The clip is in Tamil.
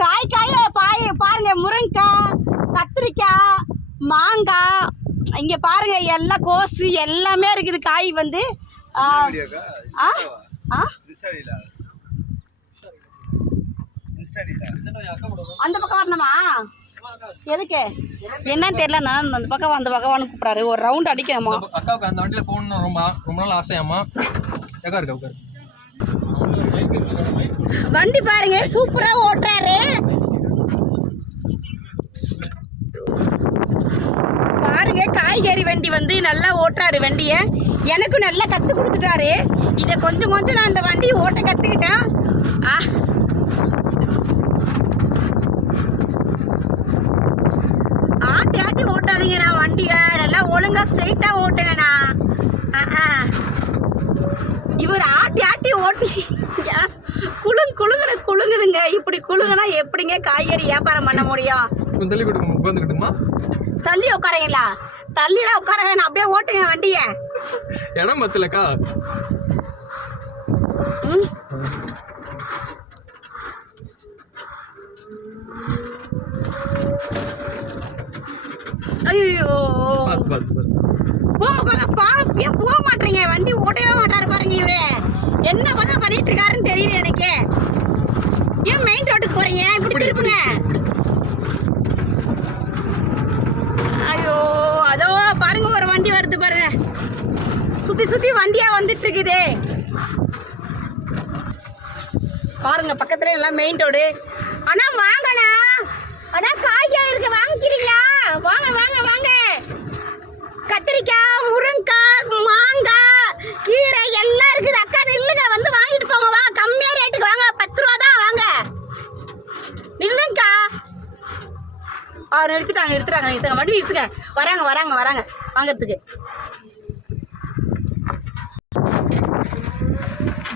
காய் காய் பாய் பாருங்க முருங்கைக்காய் கத்திரிக்காய் மாங்காய் இங்கே பாருங்க எல்லாம் கோசு எல்லாமே இருக்குது. காய் வந்து ஆ, ஆ அந்த பக்கம் வரணுமா? எதுக்கு? என்னன்னு தெரியல நான் அந்த பக்கம் அந்த பக்கம் கூப்பிடாரு ஒரு ரவுண்ட் அடிக்கணுமா? அக்காவுக்கு அந்த வண்டியில் போகணும்னு ரொம்ப ரொம்ப நாள் ஆசையாம்மா. எக்கா இருக்கா உட்காரு வண்டி பாருங்க சூப்பரா ஓட்டுறாரு. பாருங்க காய்கறி வண்டி வந்து நல்லா ஓட்டுறாரு வண்டியை. எனக்கும் நல்லா கற்றுக் கொடுத்துட்டாரு. இதை கொஞ்சம் கொஞ்சம் நான் அந்த வண்டியை ஓட்ட கற்றுக்கிட்டேன் ஆ. ஆட்டி ஆட்டி நான் வண்டியை. நல்லா ஒழுங்கா ஸ்ட்ரைட்டாக ஓட்டுங்கண்ணா ஆ ஆ இவர் ஓட்டி குளுங் குளுங்குற குலுங்குதுங்க. இப்படி குலுங்குனா எப்படிங்க காய்கறி வியாபாரம் பண்ண முடியும்? தள்ளி கொடுங்க உட்காந்துக்கிட்டுமா. தள்ளி உட்காரீங்களா தள்ளிலாம் உட்கார வேணாம் அப்படியே ஓட்டுங்க வண்டியை. இடம் பத்தலக்கா? ஐயோ போக மாட்டீங்க? வண்டி ஓட்டவே மாட்டாரு பாருங்க இவரு. என்ன பார்த்தா பண்ணிட்டு இருக்காருன்னு தெரியல எனக்கு. ஏன் மெயின் ரோட்டுக்கு போறீங்க? இப்படி இப்படி, திருப்புங்க. ஐயோ அதோ பாருங்க ஒரு வண்டி வருது பாருங்க. சுத்தி சுத்தி வண்டியா வந்துட்டு இருக்குது. பாருங்க பக்கத்துல எல்லாம் மெயின் ரோடு அண்ணா வாங்கண்ணா அண்ணா. காய்கறி இருக்கு வாங்கிக்கிறீங்களா? வாங்க வாங்க வாங்க. கத்திரிக்காய் முருங்கைக்காய் மாங்காய் கீரை எல்லாம் இருக்குது. அக்கா அவர் எடுத்துட்டாங்க எடுத்துட்டாங்க எடுத்துக்க மட்டும் எடுத்துக்க வராங்க வராங்க வராங்க. வாங்கிறதுக்கு.